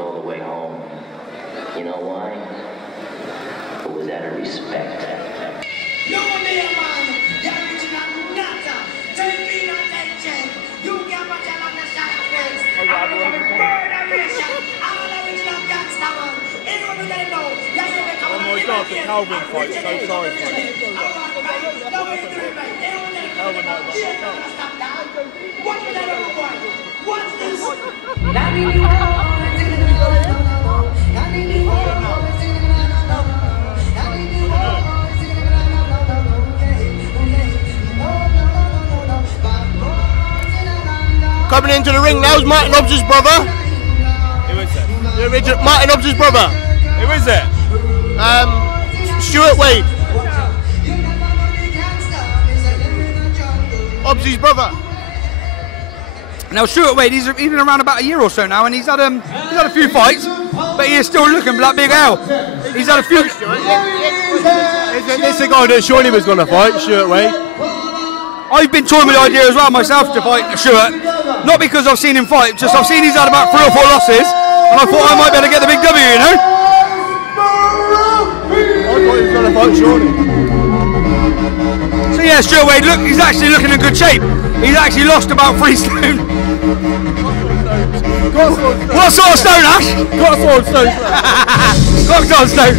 all the way home. You know why? It was out of respect. No one there, man. You're original nutter. Taking attention. You can't watch a lot of side effects. I'm going to burn a mission. I'm an original gangster, man. Anyone who doesn't know, oh my God, the Calvin fight. So sorry for it. What did I do? What's this? Coming into the ring now is Martin Hobbs' brother. Who is it? The original Martin Hobbs' brother. Who is it? Stuart Wade. Hobbs' brother. Now Stuart Wade, he's been around about a year or so now, and he's had a few fights, but he is still looking like Big Al. He's had a few. Isn't this the guy that Shawnee was going to fight, Stuart Wade? I've been toying with the idea as well myself to fight Stuart, not because I've seen him fight, just I've seen he's had about 3 or 4 losses, and I thought I might be able to get the big W, you know? I thought he was going to fight Shawnee. So yeah, Stuart Wade, look, he's actually looking in good shape. He's actually lost about 3 stone. What sort of stone, Ash? Got a sword stone. Crocodile stone.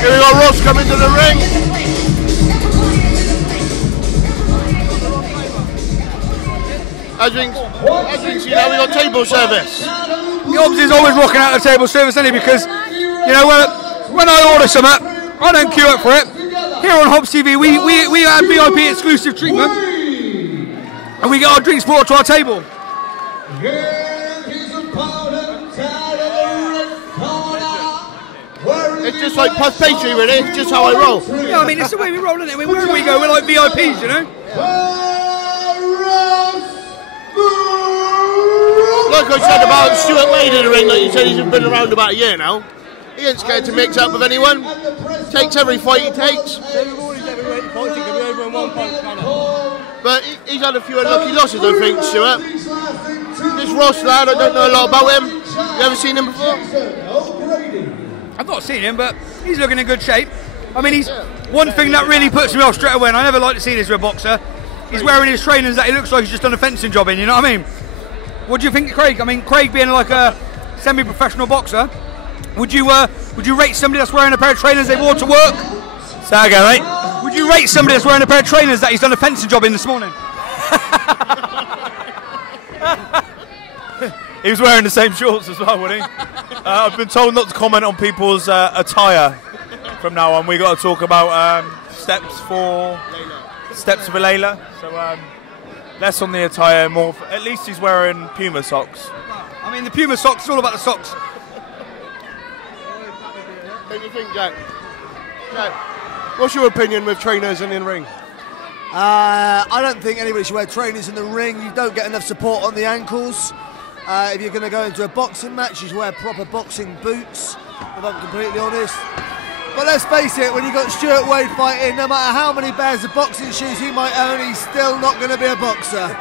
Here we go, Ross coming to the ring. As we can see now, we got table service. Hobbs is always rocking out the table service, isn't he? Because, you know, when I order something, I don't queue up for it. Here on Hobbs TV, we have VIP exclusive treatment, and we get our drinks brought to our table. It's just like puff pastry, really. It's just how I roll. Yeah, I mean, it's the way we roll, isn't it? I mean, wherever we go, we're like VIPs, you know? Like I said about Stuart Wade in the ring, like you said, he's been around about a year now. He ain't scared to mix up with anyone. Takes every fight he takes. But he's had a few unlucky losses, I think, Stuart. This Ross lad, I don't know a lot about him. You ever seen him before? I've not seen him, but he's looking in good shape. I mean, he's one thing that really puts me off straight away, and I never like to see this with a boxer. He's wearing his trainers that he looks like he's just done a fencing job in, you know what I mean? What do you think, Craig? I mean, Craig being like a semi-professional boxer, would you rate somebody that's wearing a pair of trainers they wore to work? Say that again, mate. Would you rate somebody that's wearing a pair of trainers that he's done a fencing job in this morning? He was wearing the same shorts as well, wasn't he? I've been told not to comment on people's attire from now on. We got to talk about steps for Layla. So less on the attire, more. At least he's wearing Puma socks. I mean, the Puma socks. It's all about the socks. What do you think, Jack? Jack, what's your opinion with trainers in the ring? I don't think anybody should wear trainers in the ring. You don't get enough support on the ankles. If you're going to go into a boxing match, you should wear proper boxing boots, if I'm completely honest. But let's face it, when you've got Stuart Wade fighting, no matter how many pairs of boxing shoes he might own, he's still not going to be a boxer.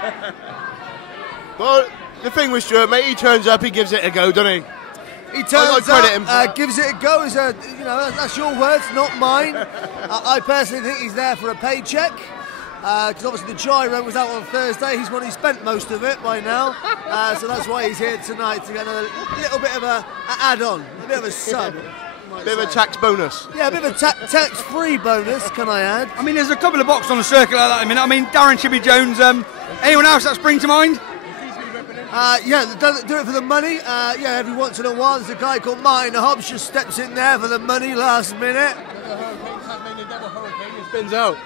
Well, the thing with Stuart, mate, he turns up, he gives it a go, doesn't he? He turns up, gives it a go. That's your words, not mine. I personally think he's there for a paycheck. Because obviously the gyro was out on Thursday. He's already spent most of it by now, so that's why he's here tonight to get a little bit of an add-on, a bit of a sub. A bit of a tax bonus. Yeah, a bit of a tax-free bonus, can I add? I mean, there's a couple of boxes on the circuit like that in a minute. I mean, Darren Chippy Jones. Anyone else that springs to mind? Yeah, do it for the money. Yeah, every once in a while there's a guy called Martin Hobbs just steps in there for the money last minute. Spins out.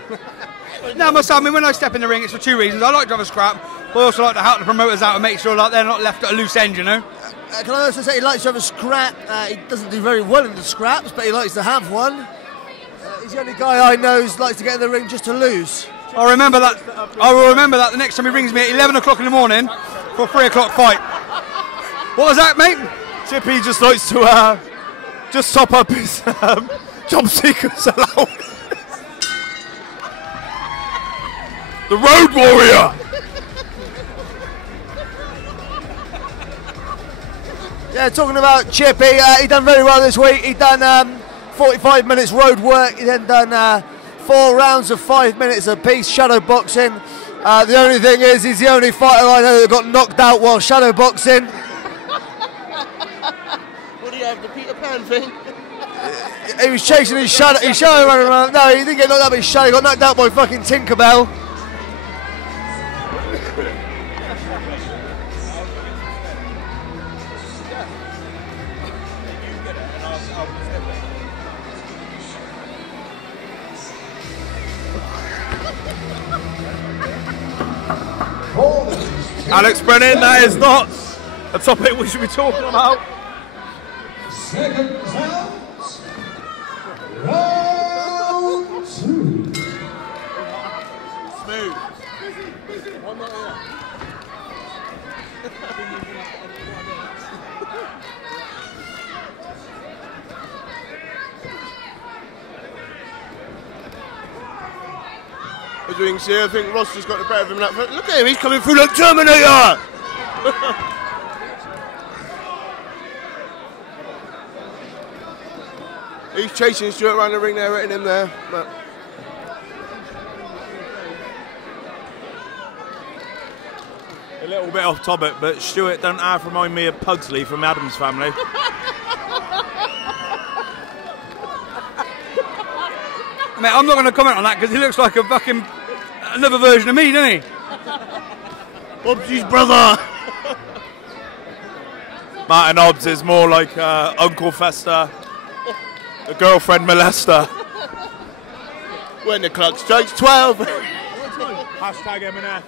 No, myself, I mean, when I step in the ring, it's for 2 reasons. I like to have a scrap, but I also like to help the promoters out and make sure like they're not left at a loose end, you know? Can I also say he likes to have a scrap? He doesn't do very well in the scraps, but he likes to have one. He's the only guy I know who likes to get in the ring just to lose. I will remember that the next time he rings me at 11 o'clock in the morning for a 3 o'clock fight. What was that, mate? Chippy just likes to just top up his job seekers allowance. The Road Warrior. Yeah, talking about Chippy, he done very well this week. He done 45 minutes road work. He then done 4 rounds of 5 minutes apiece, shadow boxing. The only thing is, he's the only fighter I know that got knocked out while shadow boxing. What do you have, the Peter Pan thing? He was chasing his shadow. His shadow running around. No, he didn't get knocked out by his shadow. He got knocked out by fucking Tinkerbell. Alex Brennan, that is not a topic we should be talking about. Seconds out. Round 2. Smooth. As we can see, I think Ross has got the better of him. Look at him, he's coming through like Terminator! He's chasing Stuart around the ring there, hitting him there. But A little bit off topic, but Stuart don't half remind me of Pugsley from Adam's Family. Mate, I'm not going to comment on that because he looks like a fucking another version of me, doesn't he? Bobsy's brother! Martin Hobbs is more like Uncle Fester, the girlfriend molester. When the clock strikes 12! Hashtag M&F.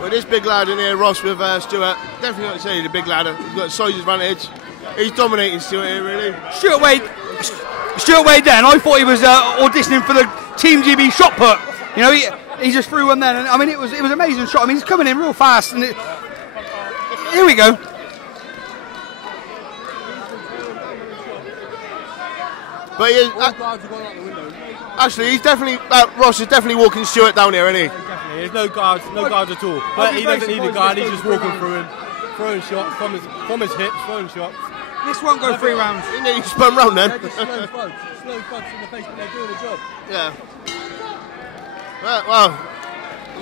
Well, this big lad in here, Ross, with Stuart, definitely not to say the big lad. He's got a size advantage. He's dominating Stuart here, really. Stuart Wade then, I thought he was auditioning for the Team GB shot put. You know, he just threw one then. And, I mean, it was an amazing shot. I mean, he's coming in real fast. And here we go. But he is, actually, he's definitely, Ross is definitely walking Stuart down here, isn't he? Definitely. There's no guards at all. But he doesn't need a guard. He's just walking through him, throwing shots from his hips, throwing shots. This won't go 3 rounds. He nearly spun round then. They're just slow thuds in the face, but they're doing the job. Yeah. Well,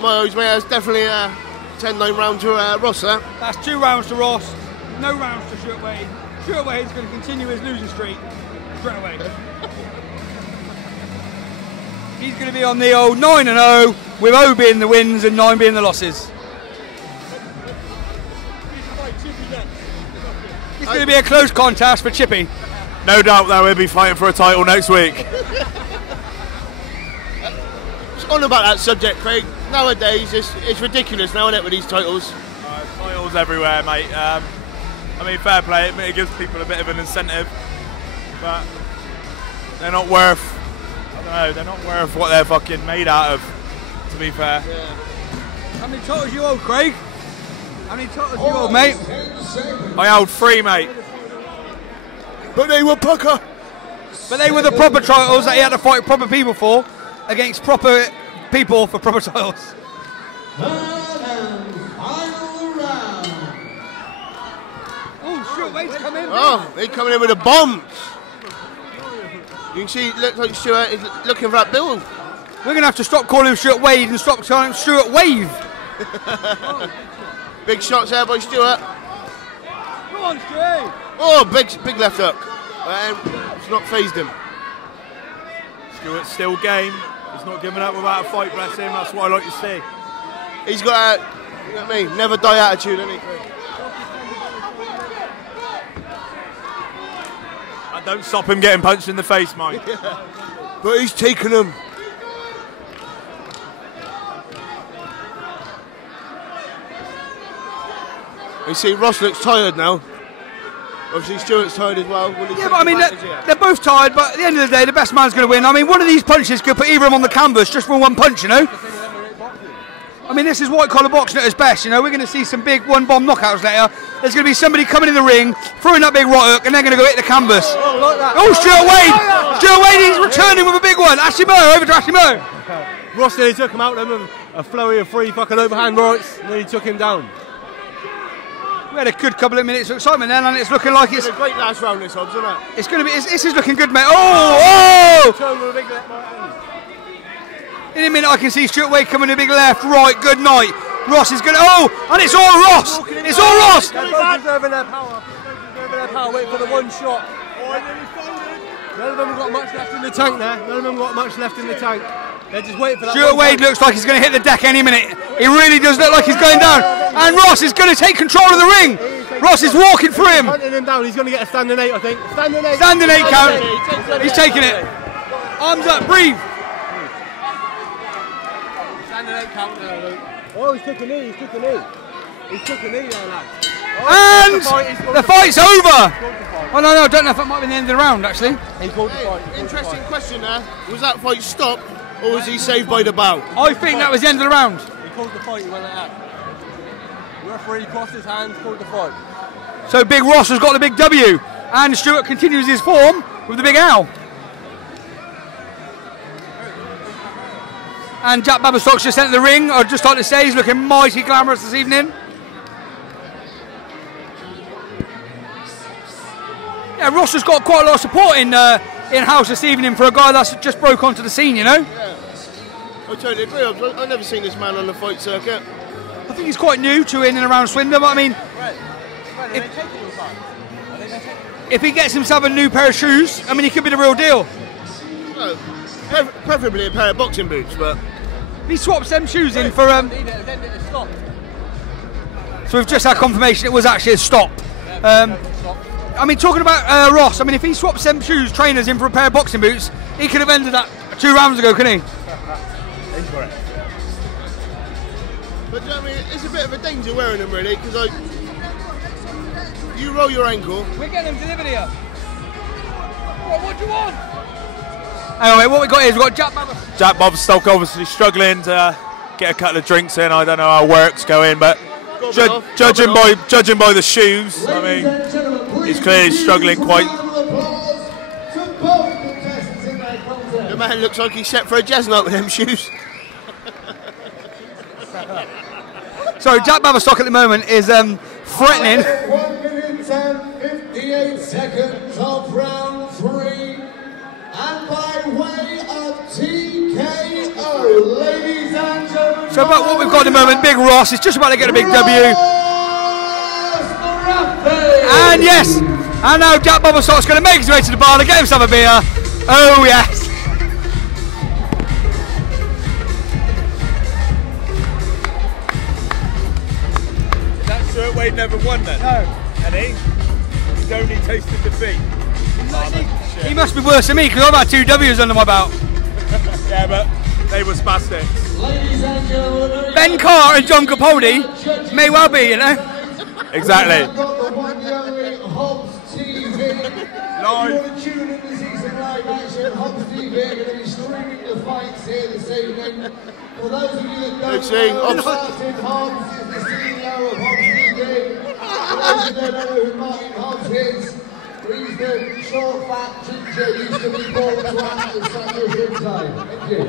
my eyes, mate, that's definitely a 10-9 round to Ross, huh? That's 2 rounds to Ross, no rounds to Stuart Wade. Stuart Wade's going to continue his losing streak straight away. He's going to be on the old 9-0, with O being the wins and 9 being the losses. It's going to be a close contest for Chippy. No doubt that we'll be fighting for a title next week. It's on about that subject, Craig. Nowadays, it's ridiculous now, isn't it, with these titles? Titles everywhere, mate. I mean, fair play, it gives people a bit of an incentive, but they're not worth, I don't know, they're not worth what they're fucking made out of, to be fair. Yeah. How many titles you hold, Craig? How many titles you hold, mate? I held 3, mate. But they were pucker. But they were the proper titles that he had to fight proper people for, against proper people for proper titles. Oh, Stuart Wade's coming. Oh, they're coming in with the bombs. You can see, it looks like Stuart is looking for that build. We're going to have to stop calling him Stuart Wade and stop calling him Stuart Wave. Big shots there by Stuart. Come on, Stuart. Oh, big left hook. It's not phased him. Stuart's still game. He's not giving up without a fight, bless him. That's what I like to see. He's got a, you know what I mean, never die attitude, hasn't he? That don't stop him getting punched in the face, Mike. Yeah. But he's taken him. You see, Ross looks tired now. Obviously, Stuart's tired as well. Yeah, but I mean, they're both tired, but at the end of the day, the best man's going to win. I mean, one of these punches could put either of them on the canvas just for one punch, you know? I mean, this is white-collar boxing at its best, you know? We're going to see some big one-bomb knockouts later. There's going to be somebody coming in the ring, throwing that big right hook, and they're going to go hit the canvas. Oh, like that. Oh, Stuart Wade! Stuart Wade is returning with a big one. Ashley Moe, over to Ashley Moe. Ross nearly took him out then with a flurry of 3 fucking overhand rights, and then he took him down. We had a good couple of minutes of excitement then, and it's looking like it's a great last round, this, Hobbs, isn't it? It's going to be. This is looking good, mate. Oh! In a minute, I can see Stuart Wade coming a big left, right. Good night. Ross is going to. Oh! And it's all Ross. It's all Ross. They're both preserving their power. Waiting for the one shot. None of them have got much left in the tank there. None of them got much left in the tank. They're just waiting for that. Stuart Wade looks like he's going to hit the deck any minute. He really does look like he's going down. And Ross is going to take control of the ring. Ross is walking for him. Hunting him down. He's going to get a standing 8, I think. Standing 8. Standing 8 count. He's taking it. Arms up. Breathe. Standing 8 count there, Luke. Oh, he's took a knee. He's took a knee. He's took a knee there, lad. And the fight's over. Oh no, I don't know if that might be the end of the round actually. He called the fight. Interesting question there. Was that fight stopped or was he saved by the bow? I think that was the end of the round. He called the fight, he went like that. The referee crossed his hands, called the fight. So Big Ross has got the big W and Stuart continues his form with the big L. And Jack Baberstock's just entered the ring. I'd just like to say he's looking mighty glamorous this evening. Yeah, Ross has got quite a lot of support in house this evening for a guy that's just broke onto the scene, you know? Yeah. I totally agree. I've never seen this man on the fight circuit. I think he's quite new to in and around Swindon, but I mean, if he gets himself a new pair of shoes, I mean, he could be the real deal. Well, preferably a pair of boxing boots, but... If he swaps them shoes in for... So we've just had confirmation it was actually a stop. I mean, talking about Ross, I mean, if he swaps them shoes, trainers in for a pair of boxing boots, he could have ended that 2 rounds ago, couldn't he? But I mean, it's a bit of a danger wearing them, really, because you roll your ankle. We're getting them delivered here. What do you want? Anyway, what we got is we've got Jack Baberstock obviously struggling to get a couple of drinks in. I don't know how work's going, but judging by the shoes, I mean, he's clearly struggling quite. The man looks like he's set for a jazz night with them shoes. So Jack Baberstock at the moment is threatening. 1 minute and 58 seconds of round 3, and by way of TKO, ladies and gentlemen. So about what we've got at the moment, Big Ross is just about to get a big W. And yes, and now Jack Baberstock's going to make his way to the bar and get himself a beer. Oh yes. Stuart Wade never won then? No. And he's only tasted defeat. He must be worse than me because I've had 2 W's under my belt. Yeah, but they were spastics. Ben Carr and John Capaldi may well be, you know. Exactly. Hobbs TV. Live. If you want to tune in to see some live action, Hobbs TV are going to be streaming the fights here this evening. For those of you that don't know, Martin Hobbs is the CEO of Hobbs TV. For those who don't know who Martin Hobbs is, he's the short, fat ginger used to be born to act at such a good time. Thank you.